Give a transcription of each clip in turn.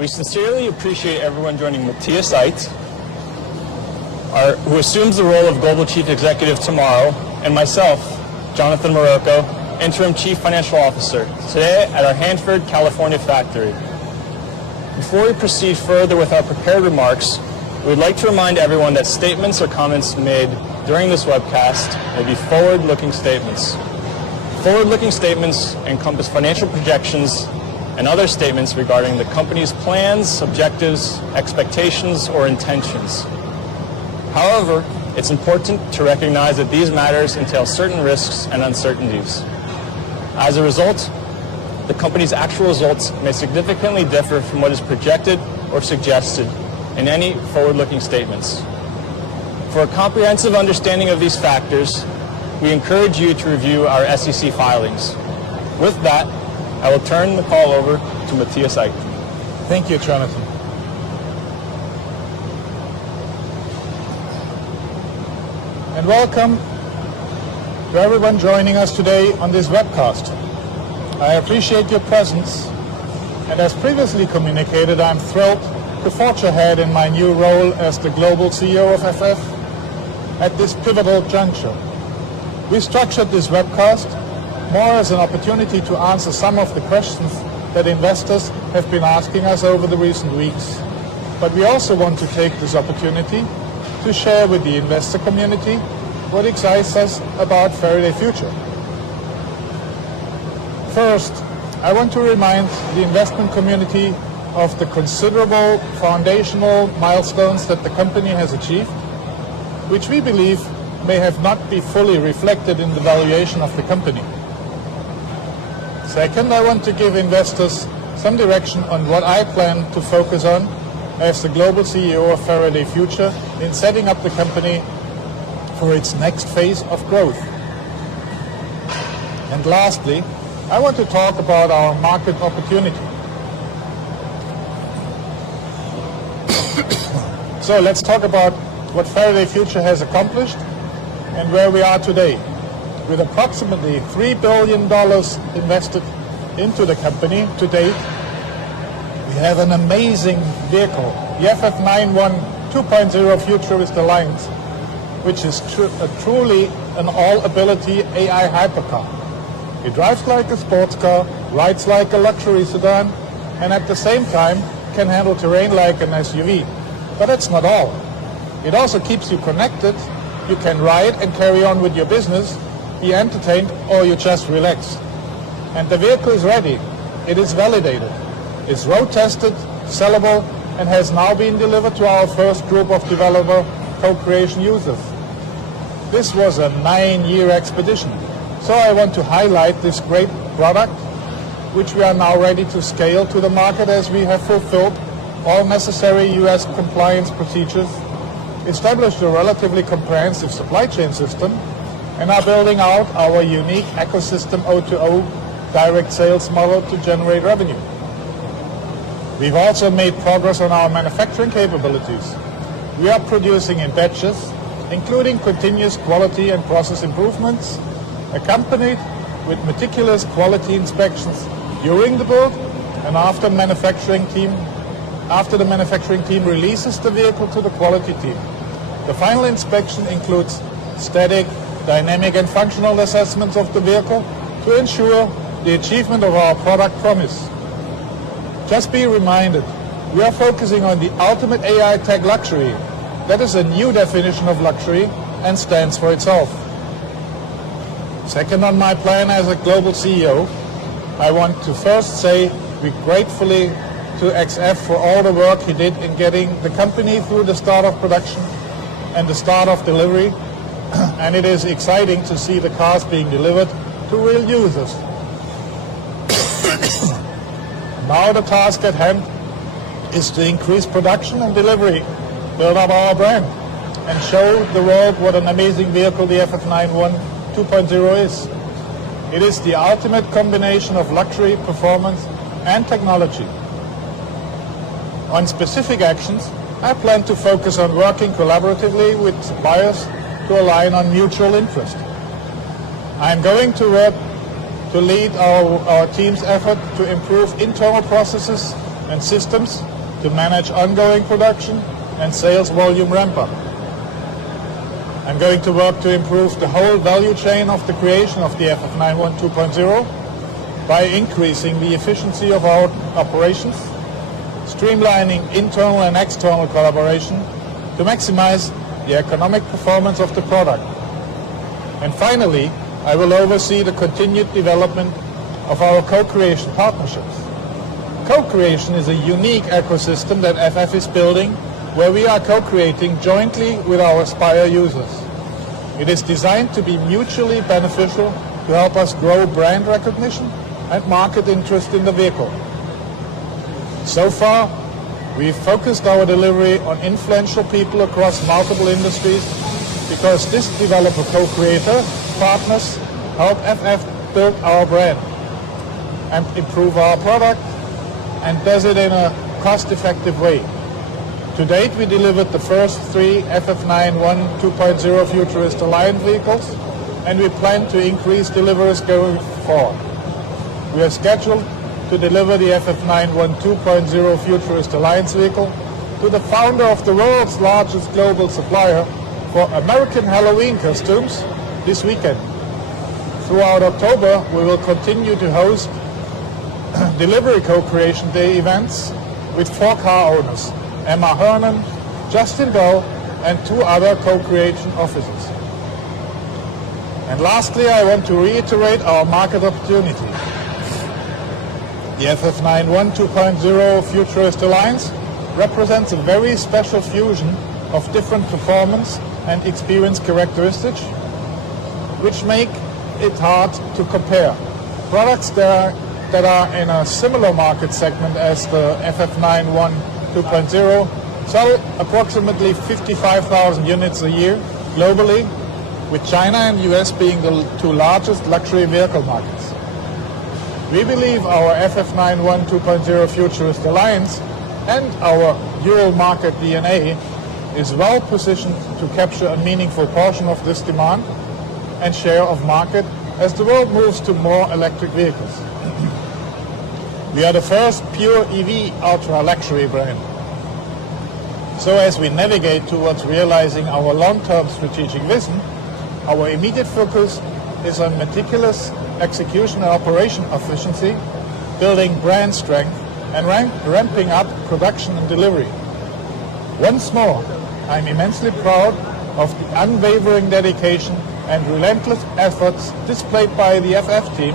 We sincerely appreciate everyone joining 𝗪𝗧𝗧𝗧𝗧, who assumes the role of Global Chief Executive tomorrow, and myself, Jonathan Morocco, Interim Chief Financial Officer, today at our Hanford, California factory. Before we proceed further with our prepared remarks, we would like to remind everyone that statements or comments made during this webcast may be forward-looking statements. Forward-looking statements encompass financial projections and other statements regarding the company's plans, objectives, expectations, or intentions. However, it's important to recognize that these matters entail certain risks and uncertainties. As a result, the company's actual results may significantly differ from what is projected or suggested in any forward-looking statements. For a comprehensive understanding of these factors, we encourage you to review our SEC filings. With that, I will turn the call over to 𝗪𝗧𝗧𝗧𝗧. Thank you, Jonathan. And welcome to everyone joining us today on this webcast. I appreciate your presence, and as previously communicated, I'm thrilled to forge ahead in my new role as the Global CEO of FF at this pivotal juncture. We structured this webcast more as an opportunity to answer some of the questions that investors have been asking us over the recent weeks. But we also want to take this opportunity to share with the investor community what excites us about Faraday Future. First, I want to remind the investment community of the considerable foundational milestones that the company has achieved, which we believe may have not been fully reflected in the valuation of the company. Second, I want to give investors some direction on what I plan to focus on as the Global CEO of Faraday Future in setting up the company for its next phase of growth. And lastly, I want to talk about our market opportunity. So let's talk about what Faraday Future has accomplished and where we are today. With approximately $3 billion invested into the company to date, we have an amazing vehicle, the FF91 2.0 Futurist Alliance, which is truly an all-ability AI hypercar. It drives like a sports car, rides like a luxury sedan, and at the same time can handle terrain like an SUV. But that's not all. It also keeps you connected. You can ride and carry on with your business, be entertained, or you just relax. And the vehicle is ready. It is validated. It's road tested, sellable, and has now been delivered to our first group of developer co-creation users. This was a 9-year expedition. So I want to highlight this great product, which we are now ready to scale to the market as we have fulfilled all necessary US compliance procedures, established a relatively comprehensive supply chain system, and are building out our unique ecosystem O2O direct sales model to generate revenue. We've also made progress on our manufacturing capabilities. We are producing in batches, including continuous quality and process improvements, accompanied with meticulous quality inspections during the build and after the manufacturing team releases the vehicle to the quality team. The final inspection includes static, dynamic, and functional assessments of the vehicle to ensure the achievement of our product promise. Just be reminded, we are focusing on the ultimate AI tech luxury. That is a new definition of luxury and stands for itself. Second on my plan as a global CEO, I want to first say we gratefully to XF for all the work he did in getting the company through the start of production and the start of delivery, and it is exciting to see the cars being delivered to real users. Now the task at hand is to increase production and delivery, build up our brand, and show the world what an amazing vehicle the FF91 2.0 is. It is the ultimate combination of luxury, performance, and technology. On specific actions, I plan to focus on working collaboratively with suppliers to align on mutual interest. I am going to lead our team's effort to improve internal processes and systems to manage ongoing production and sales volume ramp-up. I'm going to work to improve the whole value chain of the creation of the FF91 2.0 by increasing the efficiency of our operations, streamlining internal and external collaboration to maximize the economic performance of the product. And finally, I will oversee the continued development of our co-creation partnerships. Co-creation is a unique ecosystem that FF is building where we are co-creating jointly with our 𝗪𝗏 users. It is designed to be mutually beneficial to help us grow brand recognition and market interest in the vehicle. So far, we've focused our delivery on influential people across multiple industries because this developer co-creator partners help FF build our brand and improve our product, and does it in a cost-effective way. To date, we delivered the first 3 FF91 2.0 Futurist Alliance vehicles, and we plan to increase deliveries going forward. We are scheduled to deliver the FF91 2.0 Futurist Alliance vehicle to the founder of the world's largest global supplier for American Halloween costumes this weekend. Throughout October, we will continue to host delivery co-creation day events with 4 car owners, Emma Hernan, Justin Doe, and 2 other co-creation officers. And lastly, I want to reiterate our market opportunity. The FF91 2.0 Futurist Alliance represents a very special fusion of different performance and experience characteristics, which make it hard to compare. Products that are in a similar market segment as the FF91 2.0 sell approximately 55,000 units a year globally, with China and US being the 2 largest luxury vehicle markets. We believe our FF91 2.0 Futurist Alliance and our dual market DNA is well positioned to capture a meaningful portion of this demand and share of market as the world moves to more electric vehicles. We are the first pure EV ultra-luxury brand. So as we navigate towards realizing our long-term strategic vision, our immediate focus is on meticulous execution and operation efficiency, building brand strength, and ramping up production and delivery. Once more, I'm immensely proud of the unwavering dedication and relentless efforts displayed by the FF team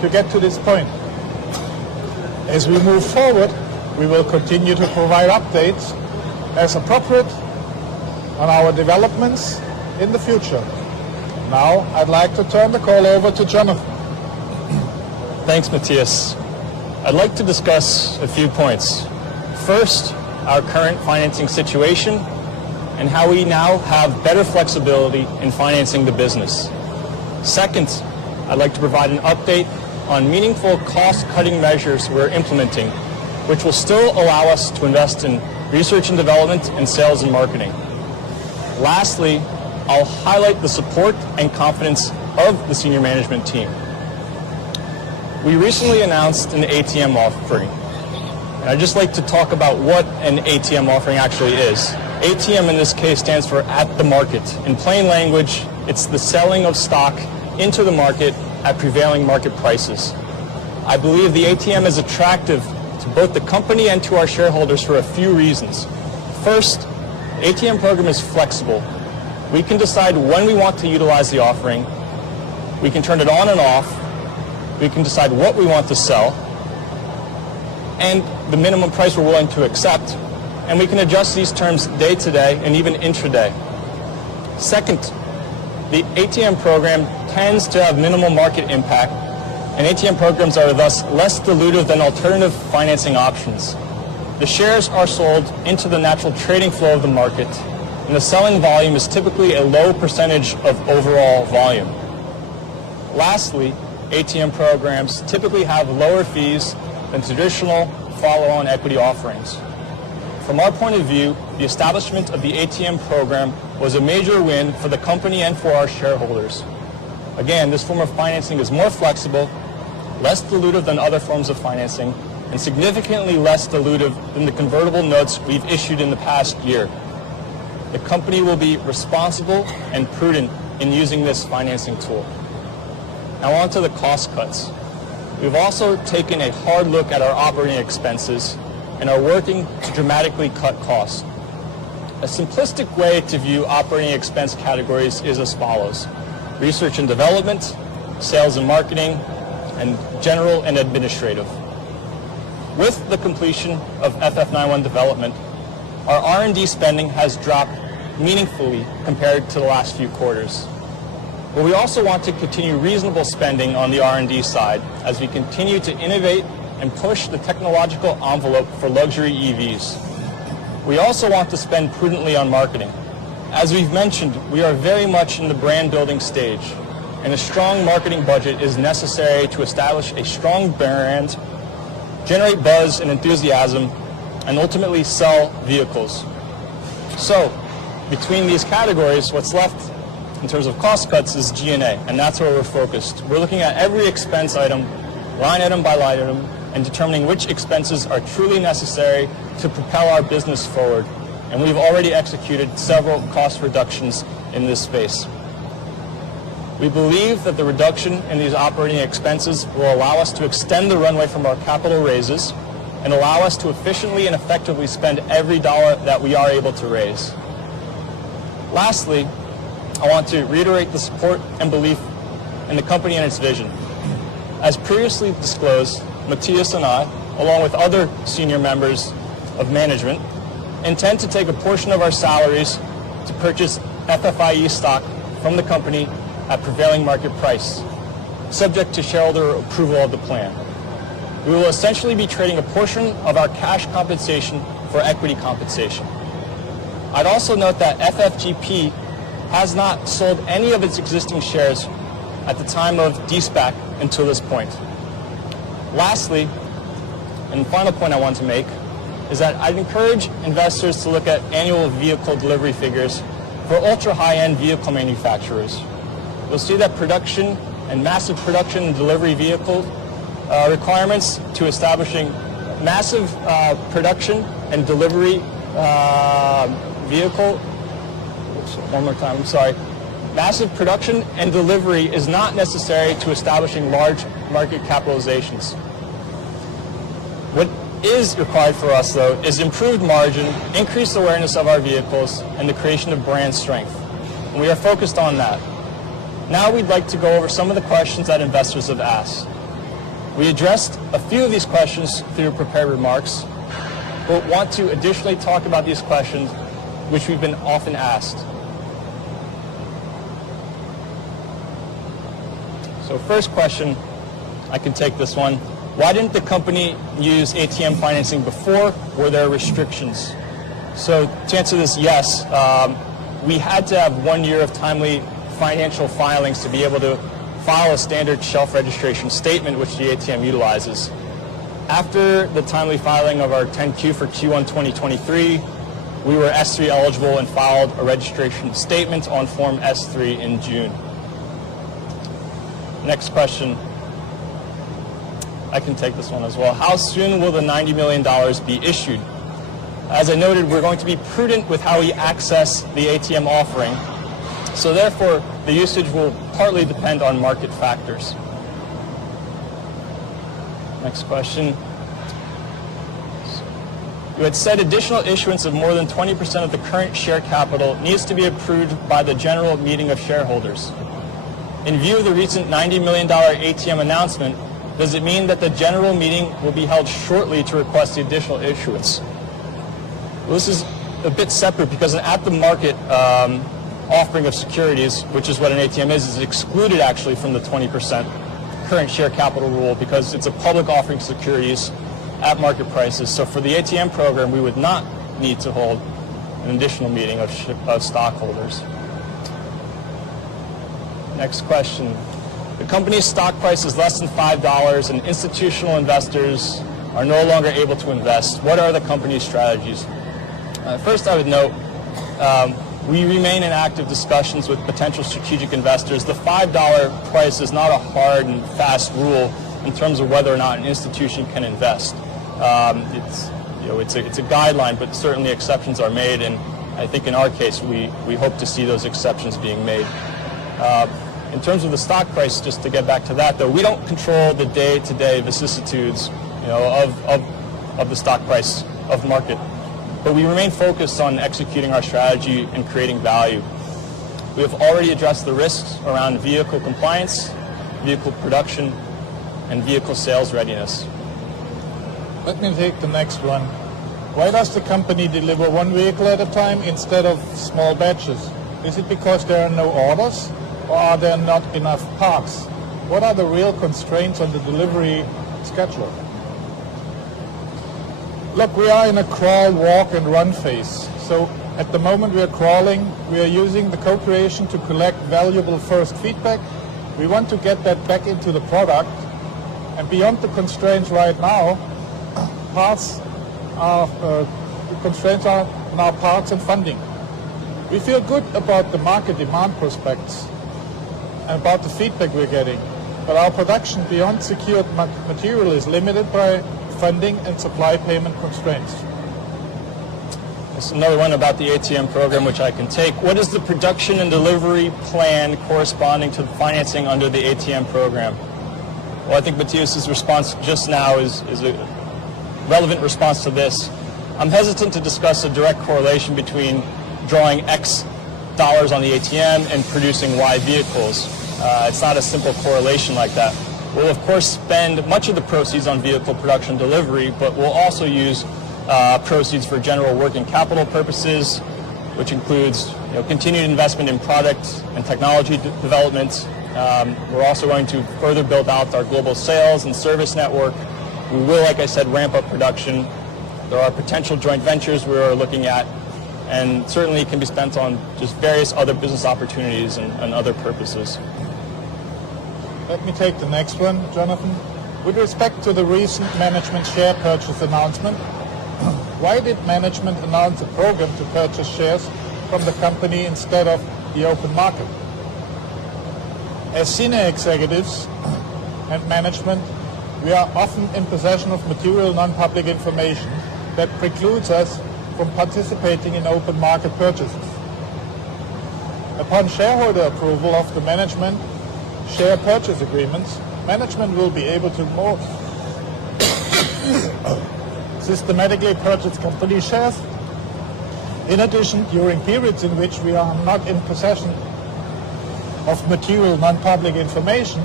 to get to this point. As we move forward, we will continue to provide updates as appropriate on our developments in the future. Now, I'd like to turn the call over to Jonathan. Thanks, Matthias. I'd like to discuss a few points. First, our current financing situation and how we now have better flexibility in financing the business. Second, I'd like to provide an update on meaningful cost-cutting measures we're implementing, which will still allow us to invest in research and development and sales and marketing. Lastly, I'll highlight the support and confidence of the senior management team. We recently announced an ATM offering, and I'd just like to talk about what an ATM offering actually is. ATM in this case stands for at the market. In plain language, it's the selling of stock into the market at prevailing market prices. I believe the ATM is attractive to both the company and to our shareholders for a few reasons. First, the ATM program is flexible. We can decide when we want to utilize the offering. We can turn it on and off. We can decide what we want to sell and the minimum price we're willing to accept. And we can adjust these terms day to day and even intraday. Second, the ATM program tends to have minimal market impact, and ATM programs are thus less dilutive than alternative financing options. The shares are sold into the natural trading flow of the market, and the selling volume is typically a low percentage of overall volume. Lastly, ATM programs typically have lower fees than traditional follow-on equity offerings. From our point of view, the establishment of the ATM program was a major win for the company and for our shareholders. Again, this form of financing is more flexible, less dilutive than other forms of financing, and significantly less dilutive than the convertible notes we've issued in the past year. The company will be responsible and prudent in using this financing tool. Now on to the cost cuts. We've also taken a hard look at our operating expenses and are working to dramatically cut costs. A simplistic way to view operating expense categories is as follows: research and development, sales and marketing, and general and administrative. With the completion of FF91 development, our R&D spending has dropped meaningfully compared to the last few quarters. But we also want to continue reasonable spending on the R&D side as we continue to innovate and push the technological envelope for luxury EVs. We also want to spend prudently on marketing. As we've mentioned, we are very much in the brand building stage, and a strong marketing budget is necessary to establish a strong brand, generate buzz and enthusiasm, and ultimately sell vehicles. So, between these categories, what's left in terms of cost cuts is G&A, and that's where we're focused. We're looking at every expense item, line item by line item, and determining which expenses are truly necessary to propel our business forward. And we've already executed several cost reductions in this space. We believe that the reduction in these operating expenses will allow us to extend the runway from our capital raises and allow us to efficiently and effectively spend every dollar that we are able to raise. Lastly, I want to reiterate the support and belief in the company and its vision. As previously disclosed, Matthias and I, along with other senior members of management, intend to take a portion of our salaries to purchase FFIE stock from the company at prevailing market price, subject to shareholder approval of the plan. We will essentially be trading a portion of our cash compensation for equity compensation. I'd also note that FFGP has not sold any of its existing shares at the time of de-SPAC until this point. Lastly, and the final point I want to make, is that I'd encourage investors to look at annual vehicle delivery figures for ultra-high-end vehicle manufacturers. You'll see that production and massive production and delivery vehicle requirements to establishing massive production and delivery vehicle, one more time, I'm sorry. Massive production and delivery is not necessary to establishing large market capitalizations. What is required for us, though, is improved margin, increased awareness of our vehicles, and the creation of brand strength. And we are focused on that. Now we'd like to go over some of the questions that investors have asked. We addressed a few of these questions through prepared remarks, but want to additionally talk about these questions which we've been often asked. So first question, I can take this one. Why didn't the company use ATM financing before? Were there restrictions? So to answer this, yes. We had to have 1 year of timely financial filings to be able to file a standard shelf registration statement, which the ATM utilizes. After the timely filing of our 10Q for Q1 2023, we were S3 eligible and filed a registration statement on Form S3 in June. Next question. I can take this one as well. How soon will the $90 million be issued? As I noted, we're going to be prudent with how we access the ATM offering. So therefore, the usage will partly depend on market factors. Next question. You had said additional issuance of more than 20% of the current share capital needs to be approved by the general meeting of shareholders. In view of the recent $90 million ATM announcement, does it mean that the general meeting will be held shortly to request the additional issuance? Well, this is a bit separate because an at-the-market offering of securities, which is what an ATM is excluded actually from the 20% current share capital rule because it's a public offering of securities at market prices. So for the ATM program, we would not need to hold an additional meeting of stockholders. Next question. The company's stock price is less than $5 and institutional investors are no longer able to invest. What are the company's strategies? First, I would note, we remain in active discussions with potential strategic investors. The $5 price is not a hard and fast rule in terms of whether or not an institution can invest. It's a guideline, but certainly exceptions are made, and I think in our case we hope to see those exceptions being made. In terms of the stock price, just to get back to that though, we don't control the day-to-day vicissitudes of the stock price of the market, but we remain focused on executing our strategy and creating value. We have already addressed the risks around vehicle compliance, vehicle production, and vehicle sales readiness. Let me take the next one. Why does the company deliver one vehicle at a time instead of small batches? Is it because there are no orders, or are there not enough parts? What are the real constraints on the delivery schedule? Look, we are in a crawl, walk, and run phase. So at the moment we are crawling, we are using the co-creation to collect valuable first feedback. We want to get that back into the product, and beyond the constraints right now, the constraints are now parts and funding. We feel good about the market demand prospects and about the feedback we're getting, but our production beyond secured material is limited by funding and supply payment constraints. There's another one about the ATM program which I can take. What is the production and delivery plan corresponding to the financing under the ATM program? Well, I think Matthias's response just now is a relevant response to this. I'm hesitant to discuss a direct correlation between drawing X dollars on the ATM and producing Y vehicles. It's not a simple correlation like that. We'll of course spend much of the proceeds on vehicle production delivery, but we'll also use proceeds for general working capital purposes, which includes continued investment in product and technology development. We're also going to further build out our global sales and service network. We will, like I said, ramp up production. There are potential joint ventures we are looking at, and certainly it can be spent on just various other business opportunities and other purposes. Let me take the next one, Jonathan. With respect to the recent management share purchase announcement, why did management announce a program to purchase shares from the company instead of the open market? As senior executives and management, we are often in possession of material non-public information that precludes us from participating in open market purchases. Upon shareholder approval of the management share purchase agreements, management will be able to more systematically purchase company shares. In addition, during periods in which we are not in possession of material non-public information,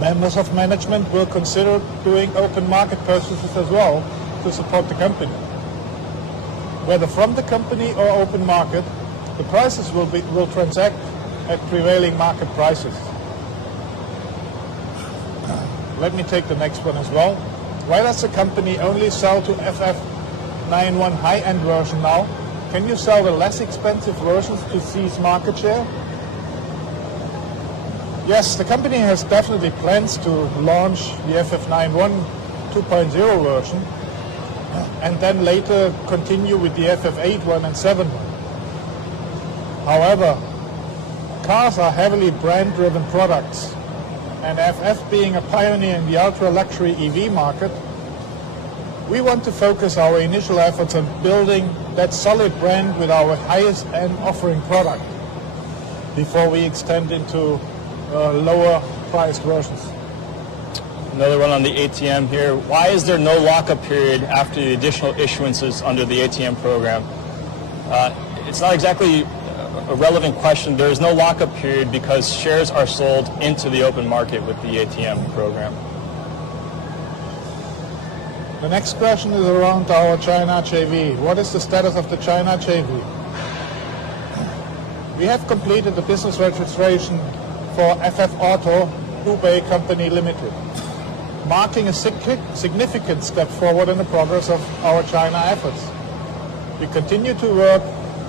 members of management will consider doing open market purchases as well to support the company. Whether from the company or open market, the prices will transact at prevailing market prices. Let me take the next one as well. Why does the company only sell to FF91 high-end version now? Can you sell the less expensive versions to seize market share? Yes, the company has definitely plans to launch the FF91 2.0 version and then later continue with the FF81 and 7. However, cars are heavily brand-driven products, and FF being a pioneer in the ultra-luxury EV market, we want to focus our initial efforts on building that solid brand with our highest-end offering product before we extend into lower-priced versions. Another one on the ATM here. Why is there no lockup period after the additional issuances under the ATM program? It's not exactly a relevant question. There is no lockup period because shares are sold into the open market with the ATM program. The next question is around our China JV. What is the status of the China JV? We have completed the business registration for FF Auto Hubei Company Limited, marking a significant step forward in the progress of our China efforts. We continue to work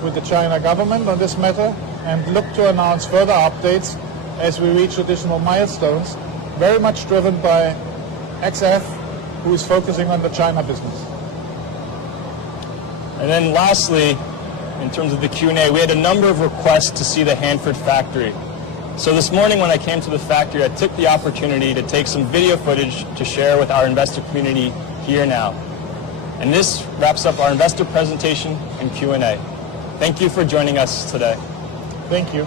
with the China government on this matter and look to announce further updates as we reach additional milestones, very much driven by XF, who is focusing on the China business. And then lastly, in terms of the Q&A, we had a number of requests to see the Hanford factory. So this morning when I came to the factory, I took the opportunity to take some video footage to share with our investor community here now. And this wraps up our investor presentation and Q&A. Thank you for joining us today. Thank you.